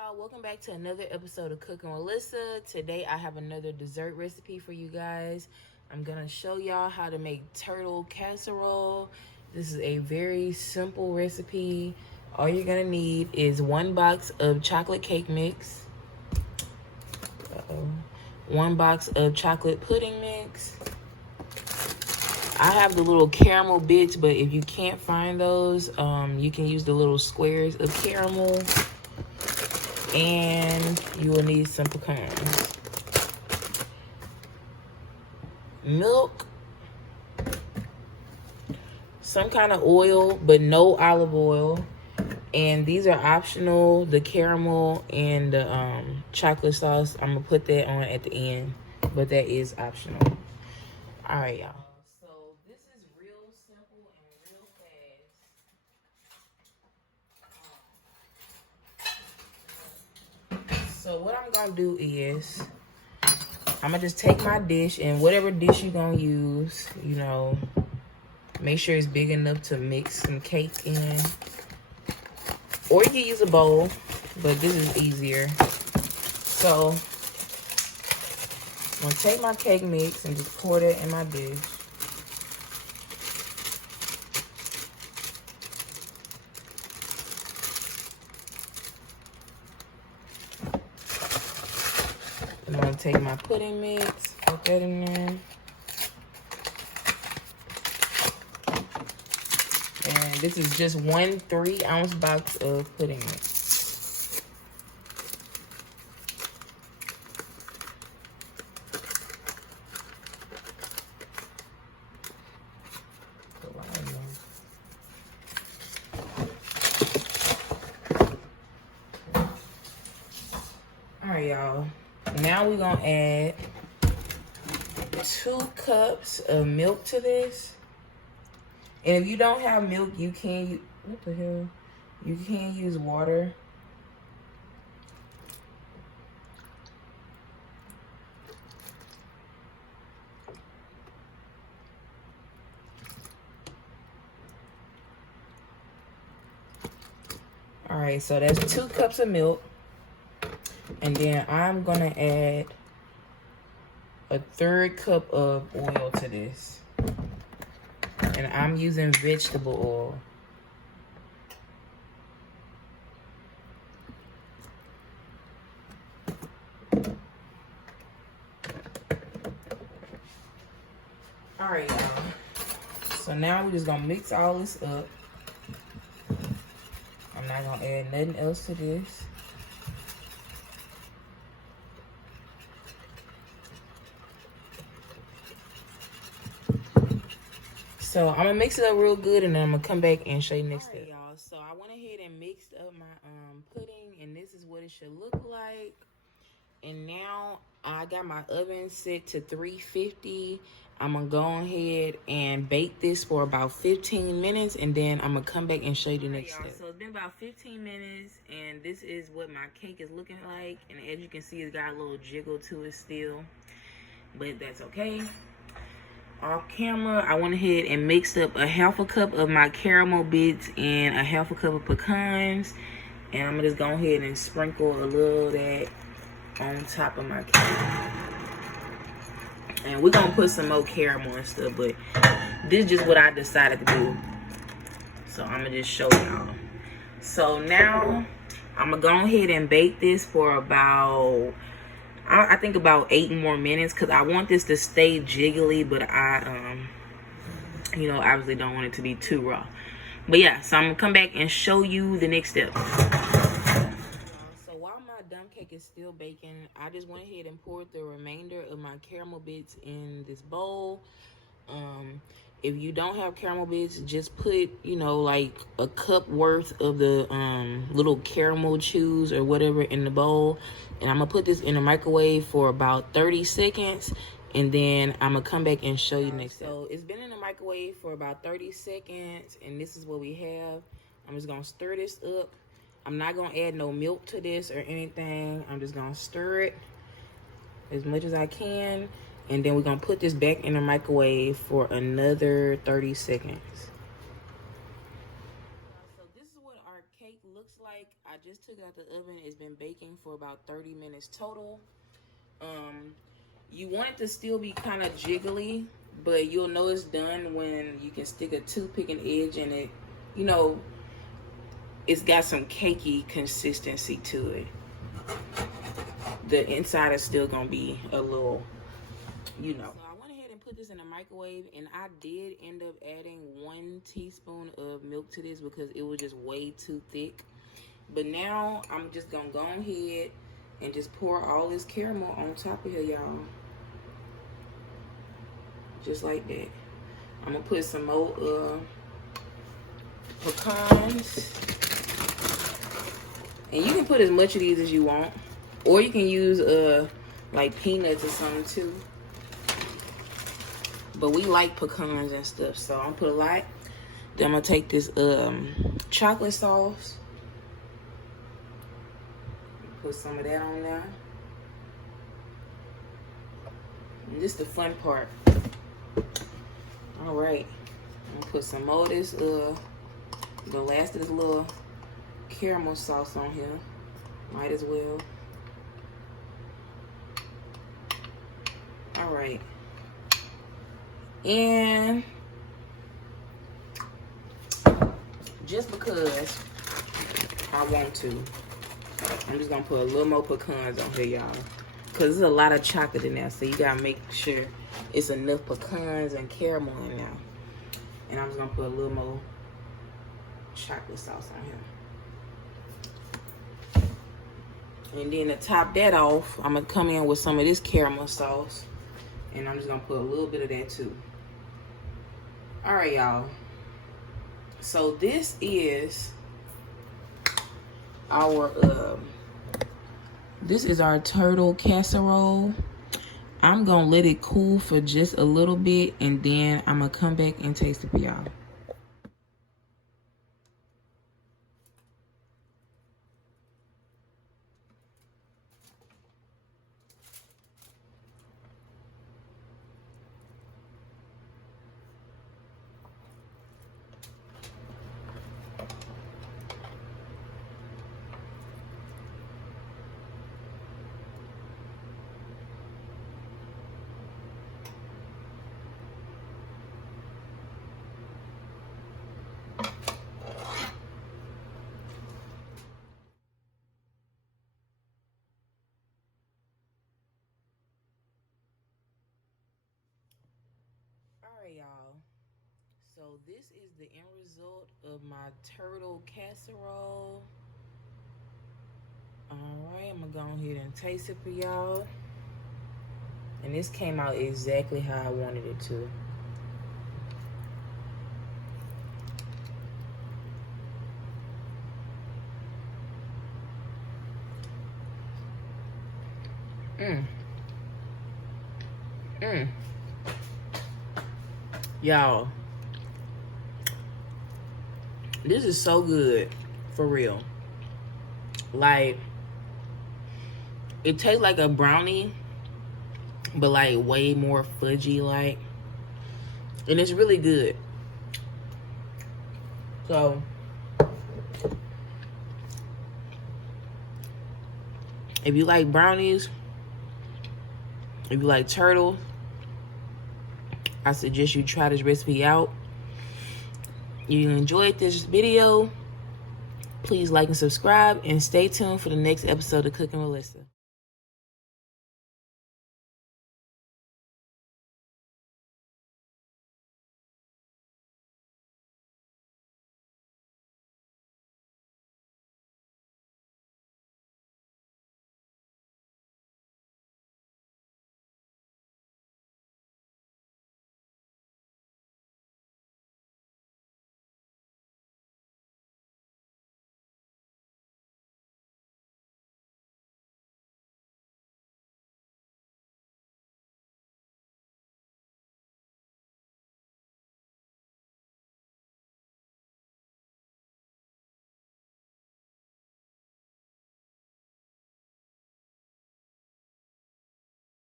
y'all, welcome back to another episode of Cooking with Lyssa. Today I have another dessert recipe for you guys. I'm gonna show y'all how to make turtle casserole. This is a very simple recipe. All you're gonna need is 1 box of chocolate cake mix, 1 box of chocolate pudding mix. I have the little caramel bits, but if you can't find those, you can use the little squares of caramel. And you will need some pecans. Milk, some kind of oil, but no olive oil. And these are optional, the caramel and the chocolate sauce. I'm gonna put that on at the end, but that is optional. All right, y'all. So this is real simple and real fast. So what I'm gonna do is I'm gonna just take my dish, and whatever dish you're gonna use, you know, make sure it's big enough to mix some cake in. Or you can use a bowl, but this is easier. So I'm gonna take my cake mix and just pour that in my dish. And I'm gonna take my pudding mix, put that in there. And this is just 1 3-ounce box of pudding mix. Alright, y'all. Now we're gonna add 2 cups of milk to this. And if you don't have milk, you can use, what the hell? You can use water. All right, so that's 2 cups of milk. And then I'm gonna add a 1/3 cup of oil to this. And I'm using vegetable oil. All right, y'all. So now we're just gonna mix all this up. I'm not gonna add nothing else to this. So I'm gonna mix it up real good, and then I'm gonna come back and show you next step. Y'all, so I went ahead and mixed up my pudding, and this is what it should look like. And now I got my oven set to 350. I'm gonna go ahead and bake this for about 15 minutes, and then I'm gonna come back and show you the next step. So it's been about 15 minutes, and this is what my cake is looking like. And as you can see, it's got a little jiggle to it still, but that's okay. Off camera, I went ahead and mixed up a 1/2 cup of my caramel bits and a 1/2 cup of pecans. And I'm gonna just go ahead and sprinkle a little of that on top of my cake. And we're gonna put some more caramel and stuff, but this is just what I decided to do. So I'm gonna just show y'all. So now I'm gonna go ahead and bake this for about, I think about 8 more minutes, because I want this to stay jiggly, but I, you know, obviously don't want it to be too raw. But yeah, so I'm gonna come back and show you the next step. So while my dumb cake is still baking, I just went ahead and poured the remainder of my caramel bits in this bowl. If you don't have caramel bits, just put, you know, like a cup worth of the little caramel chews or whatever in the bowl. And I'm gonna put this in the microwave for about 30 seconds. And then I'm gonna come back and show you next step. So it's been in the microwave for about 30 seconds. And this is what we have. I'm just gonna stir this up. I'm not gonna add no milk to this or anything. I'm just gonna stir it as much as I can. And then we're gonna put this back in the microwave for another 30 seconds. So this is what our cake looks like. I just took it out the oven. It's been baking for about 30 minutes total. You want it to still be kind of jiggly, but you'll know it's done when you can stick a toothpick and edge in it. You know, it's got some cakey consistency to it. The inside is still gonna be a little, you know. So I went ahead and put this in the microwave, and I did end up adding 1 teaspoon of milk to this because it was just way too thick. But now I'm just gonna go ahead and just pour all this caramel on top of here, y'all. Just like that. I'm gonna put some more pecans. And you can put as much of these as you want. Or you can use like peanuts or something too. But we like pecans and stuff, so I'm gonna put a lot. Then I'm gonna take this chocolate sauce. Put some of that on there. And this is the fun part. All right, I'm gonna put some more of this the last of this little caramel sauce on here. Might as well. All right, and just because I want to, I'm just gonna put a little more pecans on here, y'all, because there's a lot of chocolate in there, so you gotta make sure it's enough pecans and caramel in there. And I'm just gonna put a little more chocolate sauce on here. And then to top that off, I'm gonna come in with some of this caramel sauce. And I'm just gonna put a little bit of that too. All right, y'all. So this is our turtle casserole. I'm gonna let it cool for just a little bit, and then I'm gonna come back and taste it for y'all. Alright, y'all, so this is the end result of my turtle casserole. Alright, I'm gonna go ahead and taste it for y'all. And this came out exactly how I wanted it to. Y'all, this is so good, for real. Like, it tastes like a brownie, but like way more fudgy like, and it's really good. So if you like brownies, if you like turtle, I suggest you try this recipe out. If you enjoyed this video, please like and subscribe, and stay tuned for the next episode of Cooking with Lyssa.